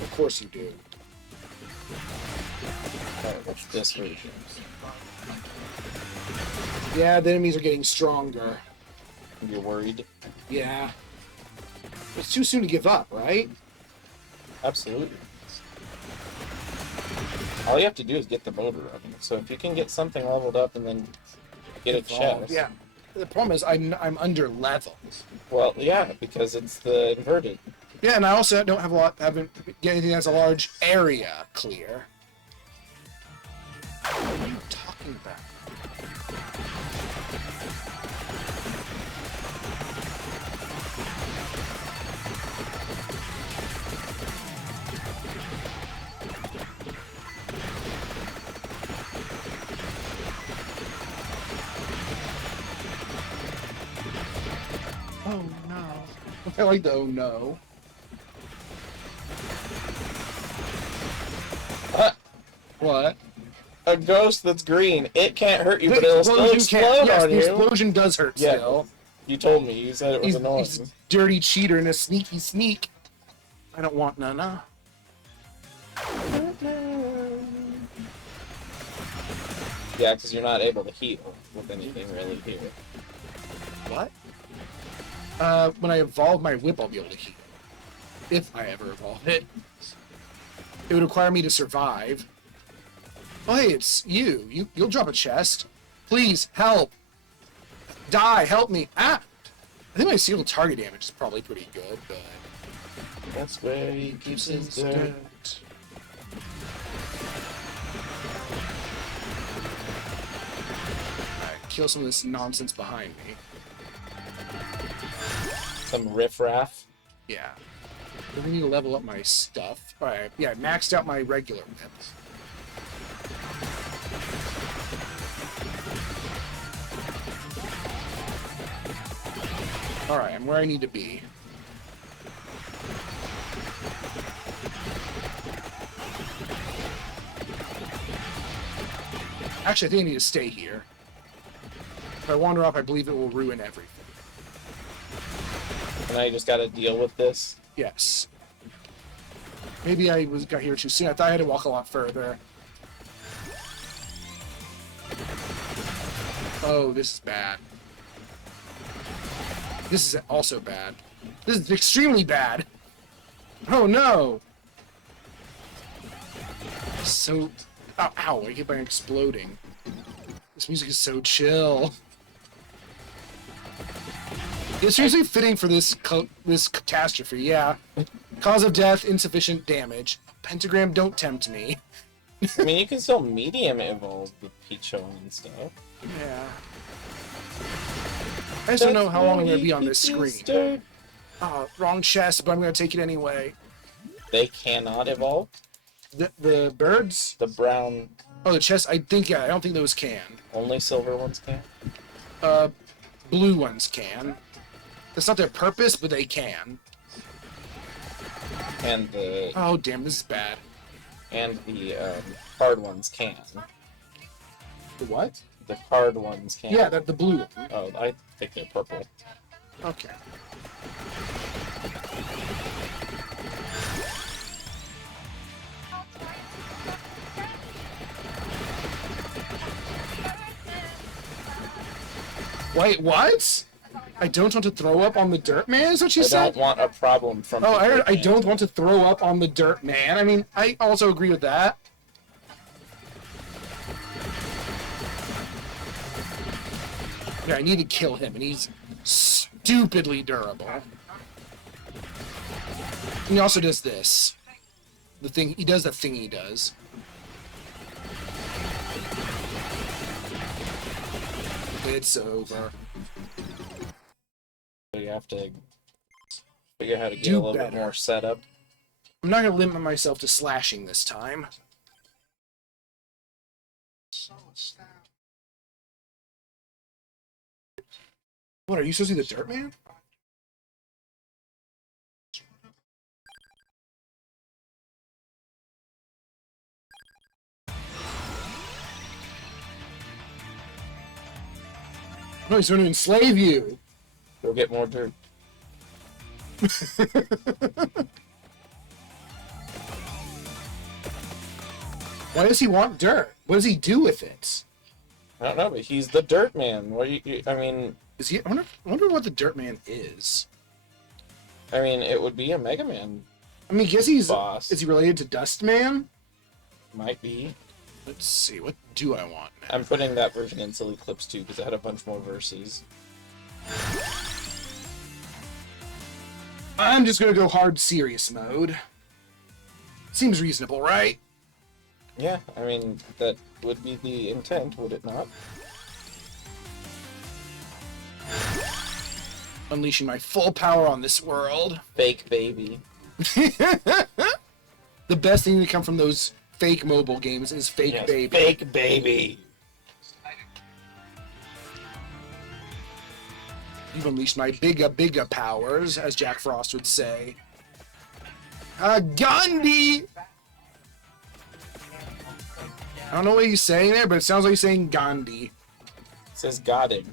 Of course you do. Alright, what's this version? Yeah, the enemies are getting stronger. You're worried? Yeah. It's too soon to give up, right? Absolutely. All you have to do is get the motor running. So if you can get something leveled up and then get a chest. Yeah. The problem is I'm under leveled. Well, yeah, because it's the inverted. Yeah, and I also don't have haven't get anything that's a large area clear. What are you talking about? Oh no. I like the oh no. What? A ghost that's green. It can't hurt you, The but it'll still explosion explode yes, on the you. explosion does hurt Yeah. still. You told me. You said it was annoying. He's a dirty cheater and a sneaky sneak. I don't want none. Yeah, because you're not able to heal with anything really here. What? When I evolve my whip, I'll be able to heal. If I ever evolve it. It would require me to survive. Oh, hey, it's you. You'll drop a chest. Please, help. Die, help me. Ah! I think my single target damage is probably pretty good, but... That's where he keeps his dirt. Alright, kill some of this nonsense behind me. Some riffraff. Yeah. I need to level up my stuff. Alright, yeah, I maxed out my regular whip. Alright, I'm where I need to be. Actually, I think I need to stay here. If I wander off, I believe it will ruin everything. And now you just gotta deal with this. Yes. Maybe I got here too soon. I thought I had to walk a lot further. Oh, this is bad. This is also bad. This is extremely bad. Oh no! So... Ow, ow, I keep on exploding. This music is so chill. It's seriously fitting for this catastrophe, yeah. Cause of death, insufficient damage. Pentagram, don't tempt me. I mean, you can still medium evolve with Picho and stuff. Yeah. I just don't know how long I'm going to be on this screen. Oh, wrong chest, but I'm going to take it anyway. They cannot evolve? The birds? The brown... Oh, the chest? I think, yeah, I don't think those can. Only silver ones can? Blue ones can. That's not their purpose, but they can. And the... Oh, damn, this is bad. And the hard ones can. The what? The hard ones can. Yeah, the blue one. Oh, I think they're purple. Okay. Wait, what? I don't want to throw up on the dirt man, is what she said? I don't want a problem from Oh, the I heard dirt I man. don't want to throw up on the dirt man. I mean, I also agree with that. Yeah, I need to kill him, and he's stupidly durable. And he also does this. The thing, he does the thing he does. It's over. So you have to figure out how to get Do a little better. bit more setup. I'm not gonna limit myself to slashing this time. What, are you supposed to be the dirt man? No, he's going to enslave you. Go get more dirt. Why does he want dirt? What does he do with it? I don't know, but he's the dirt man. What I mean, Is he? I wonder what the dirt man is. it would be a Mega Man. I mean, I guess he's. Boss. Is he related to Dust Man? Might be. Let's see. What do I want now? I'm putting that version in Silly Clips too because it had a bunch more verses. I'm just gonna go hard serious mode. Seems reasonable, right? Yeah, I mean, that would be the intent, would it not? Unleashing my full power on this world. Fake baby. The best thing to come from those fake mobile games is fake Yes, baby. Fake baby. You've unleashed my bigger powers, as Jack Frost would say. Gandhi! I don't know what he's saying there, but it sounds like he's saying Gandhi. It says got him.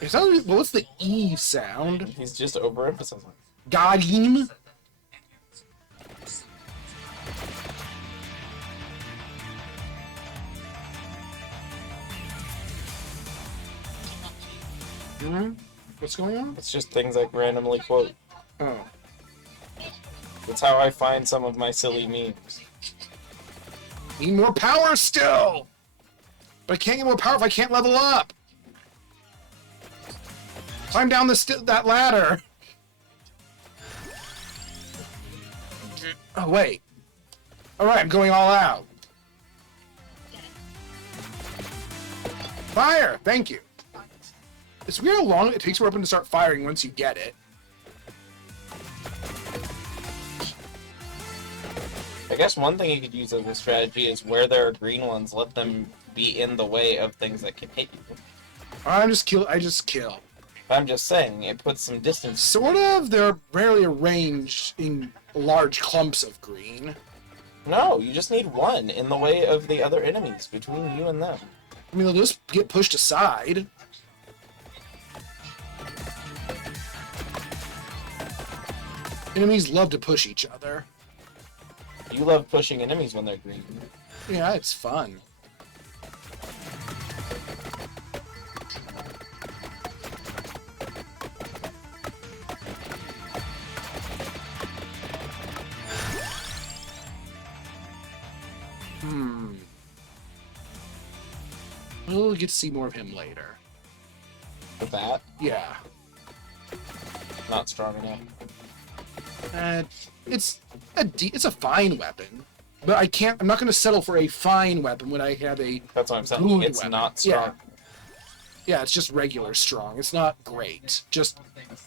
It sounds. Well, what's the E sound? He's just overemphasizing. Got him. Hmm? What's going on? It's just things I randomly quote. Oh. That's how I find some of my silly memes. Need more power still! But I can't get more power if I can't level up! Climb down that ladder! Oh, wait. Alright, I'm going all out. Fire! Thank you. It's weird how long it takes for a weapon to start firing once you get it. I guess one thing you could use as a strategy is where there are green ones, let them be in the way of things that can hit you. I just kill. I'm just saying, it puts some distance. Sort of. They're rarely arranged in large clumps of green. No, you just need one in the way of the other enemies, between you and them. I mean, they'll just get pushed aside. Enemies love to push each other. You love pushing enemies when they're green. Yeah, it's fun. We'll get to see more of him later. With that, Yeah. not strong enough. It's a fine weapon, but I'm not going to settle for a fine weapon when I have a That's what I'm saying. good It's weapon. not strong. Yeah, it's just regular strong. It's not great, just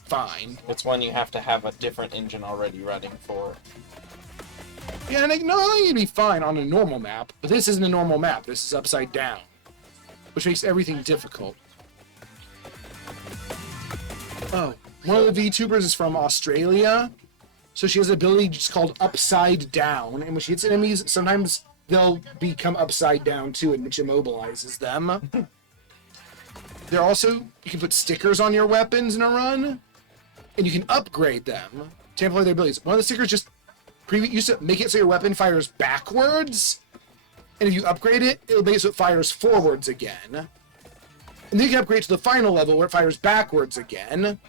fine. It's one you have to have a different engine already running for. Yeah, and no, I think it'd be fine on a normal map, but this isn't a normal map. This is upside down, which makes everything difficult. Oh, one of the VTubers is from Australia, so she has an ability just called Upside Down, and when she hits enemies, sometimes they'll become upside down too, and which immobilizes them. There also, you can put stickers on your weapons in a run, and you can upgrade them to amplify their abilities. One of the stickers just used to make it so your weapon fires backwards, and if you upgrade it, it'll make it so it fires forwards again. And then you can upgrade to the final level where it fires backwards again.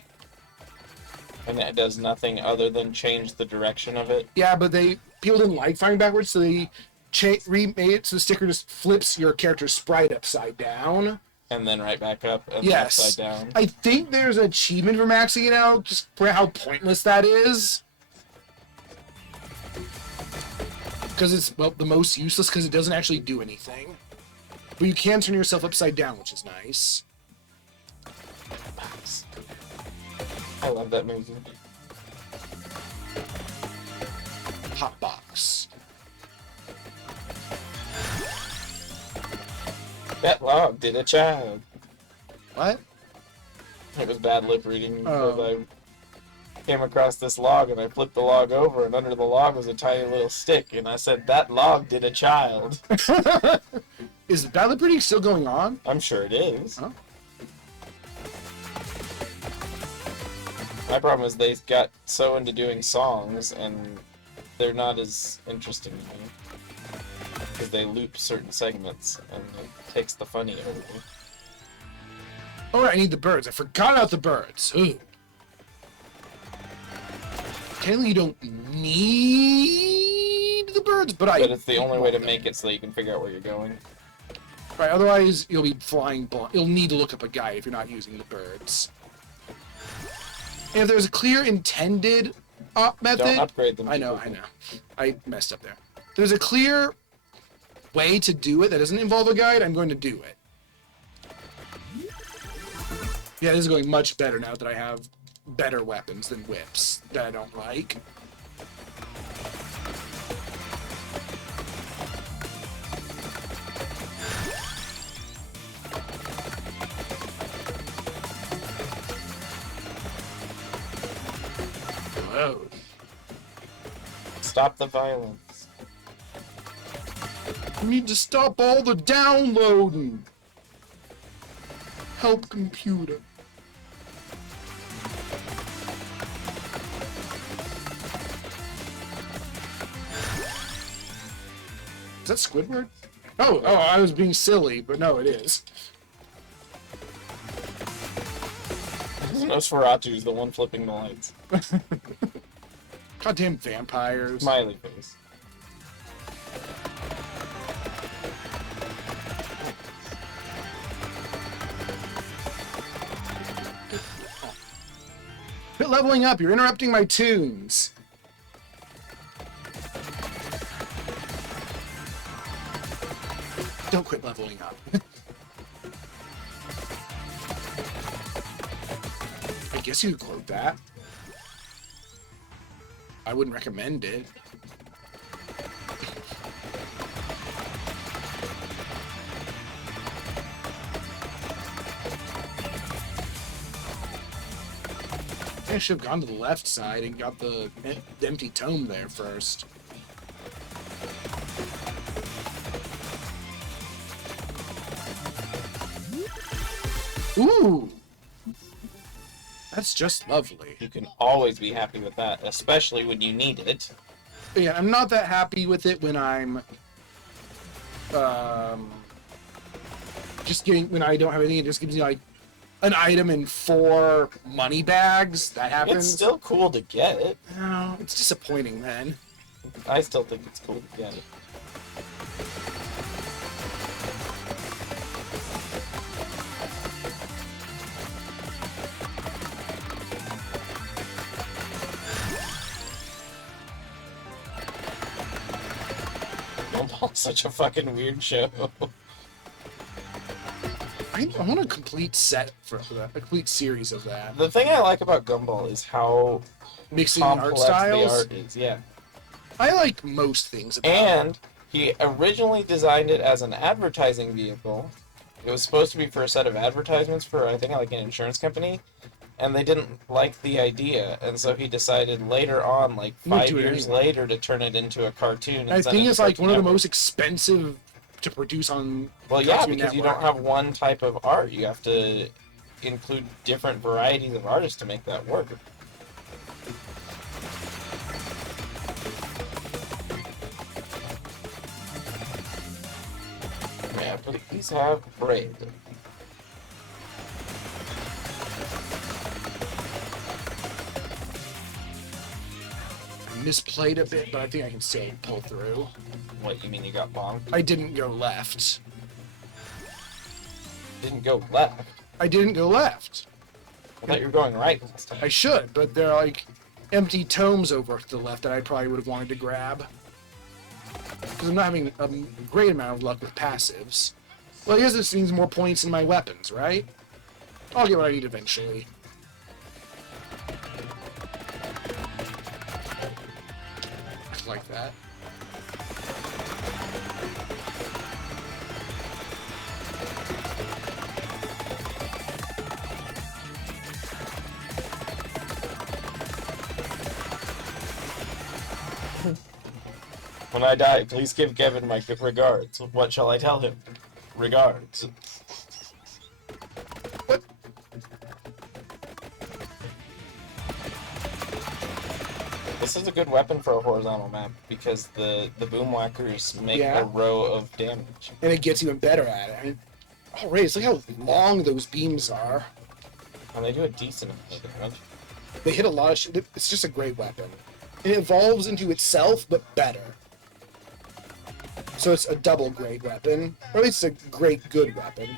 And it does nothing other than change the direction of it. Yeah, but people didn't like firing backwards, so they remade it so the sticker just flips your character's sprite upside down. And then right back up and Yes. upside down. I think there's an achievement for maxing it out, just for how pointless that is. Because it's, well, the most useless because it doesn't actually do anything. But you can turn yourself upside down, which is nice. I love that movie. Hotbox. That log did a child. What? It was bad lip reading Oh. because I came across this log and I flipped the log over and under the log was a tiny little stick and I said, that log did a child. Is Battle Pretty still going on? I'm sure it is. Huh? My problem is they got so into doing songs and they're not as interesting to me. Because they loop certain segments and it takes the funny out of it. Oh, right, I need the birds. I forgot about the birds. Ooh. Technically, you don't need the birds, but But it's the only way to make it so that you can figure out where you're going. Right, otherwise you'll be flying blind. You'll need to look up a guide if you're not using the birds. And if there's a clear intended method... Don't upgrade them. I know. I messed up there. If there's a clear way to do it that doesn't involve a guide, I'm going to do it. Yeah, this is going much better now that I have better weapons than whips that I don't like. Whoa. Stop the violence. We need to stop all the downloading. Help computer. that Squidward? Oh, I was being silly, but no, it is. Nosferatu's the one flipping the lights. Goddamn vampires. Smiley face. Quit leveling up, you're interrupting my tunes. Don't quit leveling up. I guess you could quote that. I wouldn't recommend it. I should have gone to the left side and got the empty tome there first. Ooh! That's just lovely. You can always be happy with that, especially when you need it. Yeah, I'm not that happy with it when I'm just getting, when I don't have anything. It just gives me like an item in 4 money bags. That happens. It's still cool to get it. No, it's disappointing then. I still think it's cool to get it. Gumball's such a fucking weird show. I want a complete set for that, a complete series of that. The thing I like about Gumball is how Mixing art complex styles. the art is. Yeah. I like most things about And he originally designed it as an advertising vehicle. It was supposed to be for a set of advertisements for, I think, like an insurance company. And they didn't like the idea. And so he decided later on, like We'll 5 do it years anyway. later, to turn it into a cartoon. And I send think it to it's like Cartoon one of the Network. most expensive to produce on. Well, yeah, Cartoon because you Network. don't have one type of art. You have to include different varieties of artists to make that work. Man, please have bread. I misplayed a bit, but I think I can still pull through. What, you mean you got bombed? I didn't go left. Didn't go left. I didn't go left. I thought you were going right this time. I should, but there are like empty tomes over to the left that I probably would have wanted to grab. Because I'm not having a great amount of luck with passives. Well, I guess this means more points in my weapons, right? I'll get what I need eventually. Like that. When I die, please give Kevin my regards. What shall I tell him? Regards. This is a good weapon for a horizontal map because the boom whackers make Yeah. a row of damage. And it gets even better at it. I mean, oh, Reyes, look how long those beams are. And they do a decent amount of damage. They hit a lot of shit. It's just a great weapon. It evolves into itself, but better. So it's a double great weapon. Or at least a great good weapon.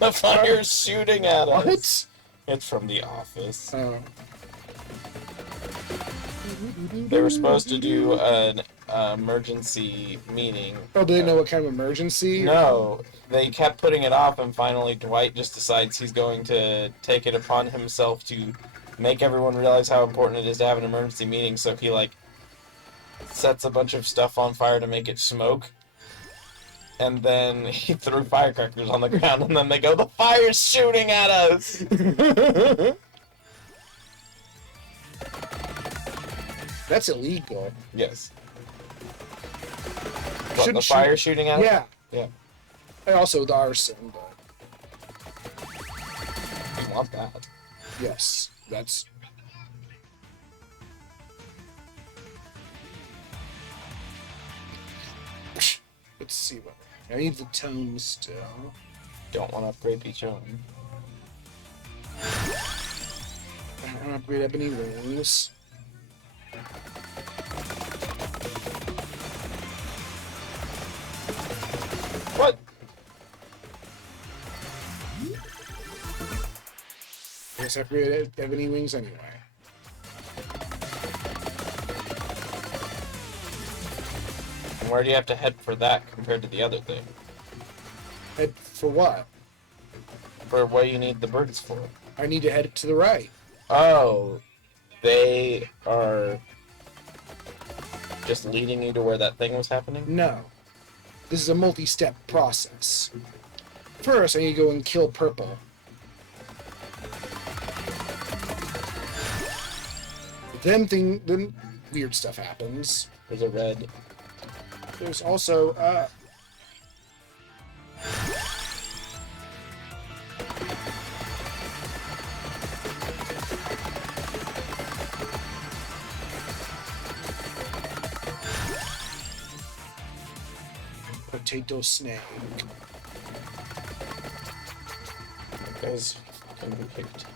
The fire's shooting at us. What? It's from The Office. Oh. They were supposed to do an emergency meeting. Oh, do they know what kind of emergency? No, they kept putting it off, and finally Dwight just decides he's going to take it upon himself to make everyone realize how important it is to have an emergency meeting, so he, like, sets a bunch of stuff on fire to make it smoke. And then he threw firecrackers on the ground, and then they go, "The fire's shooting at us!" That's illegal. Yes. What, Shouldn't the fire shooting at us? Yeah. Yeah. And also the arson, but... You want that. Yes, that's... Let's see what... I need the tone still. Don't want to upgrade Pichon. I don't want to upgrade Ebony Wings. What? I guess I upgraded Ebony Wings anyway. And where do you have to head for that compared to the other thing? Head for what? For what you need the birds for? I need to head to the right. Oh, they are just leading you to where that thing was happening? No. This is a multi-step process. First, I need to go and kill Purple. Then weird stuff happens. There's a red. There's also, Potato Snake. Guys can be picked.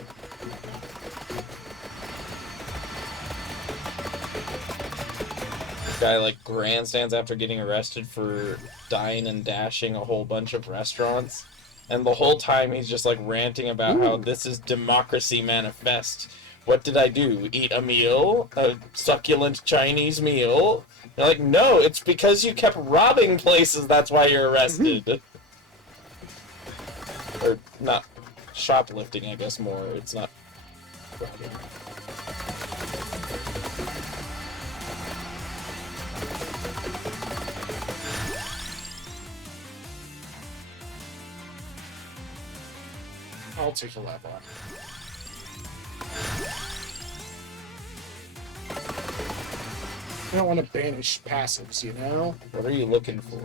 Guy like grandstands after getting arrested for dying and dashing a whole bunch of restaurants, and the whole time he's just like ranting about how this is democracy manifest. What did I do? Eat a meal? A succulent Chinese meal? They're like, no, it's because you kept robbing places, that's why you're arrested. Or not shoplifting, I guess more. It's not robbing. I'll take a level. I don't want to banish passives, you know? What are you looking for?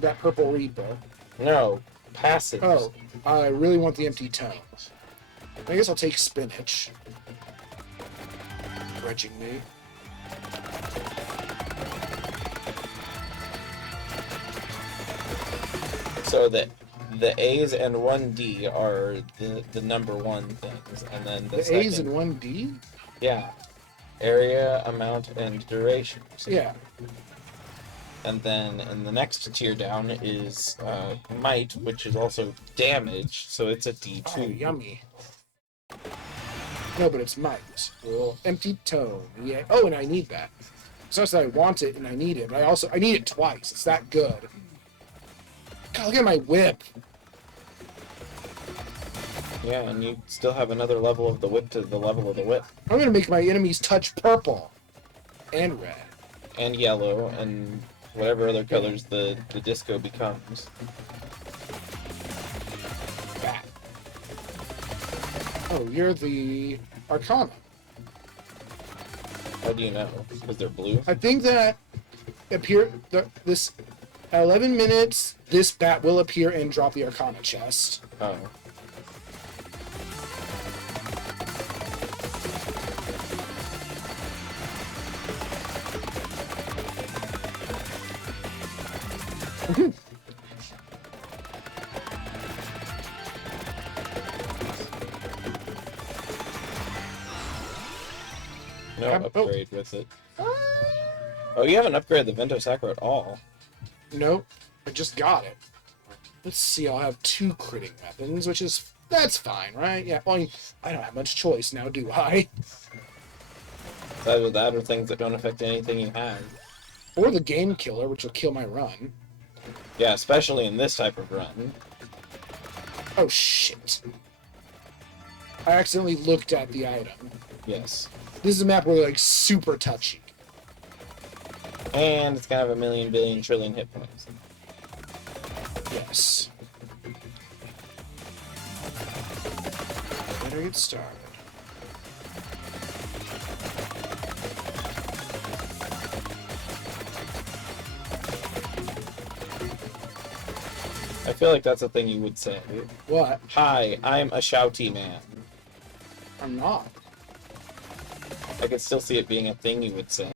That Purple Reaper. No, passives. Oh, I really want the Empty Tome. I guess I'll take Spinach. Grudging me. So the A's and 1D are the number one things, and then the second, A's and 1D? yeah, area, amount, and duration. So- Yeah. And then in the next tier down is might, which is also damage, so it's a D2. Oh, yummy. No, but it's might. Well, Empty Tome. Yeah. Oh, and I need that. It's not that I want it and I need it, but I need it twice. It's that good. God, look at my whip. Yeah, and you still have another level of the whip to the level of the whip. I'm gonna make my enemies touch purple. And red. And yellow, and whatever other colors the disco becomes. That. Oh, you're the Arcana. How do you know? Because they're blue? I think that this at 11 minutes, this bat will appear and drop the Arcana chest. Oh. No upgrade with it. Oh, you haven't upgraded the Vento Sacro at all. Nope, I just got it. Let's see, I'll have 2 critting weapons, that's fine, right? Yeah, well, I don't have much choice now, do I? Either that or things that don't affect anything you have. Or the Game Killer, which will kill my run. Yeah, especially in this type of run. Oh, shit. I accidentally looked at the item. Yes. This is a map where they're, like, super touchy. And it's gonna have a million, billion, trillion hit points. Yes. Better get started. I feel like that's a thing you would say. What? Hi, I'm a shouty man. I'm not. I could still see it being a thing you would say.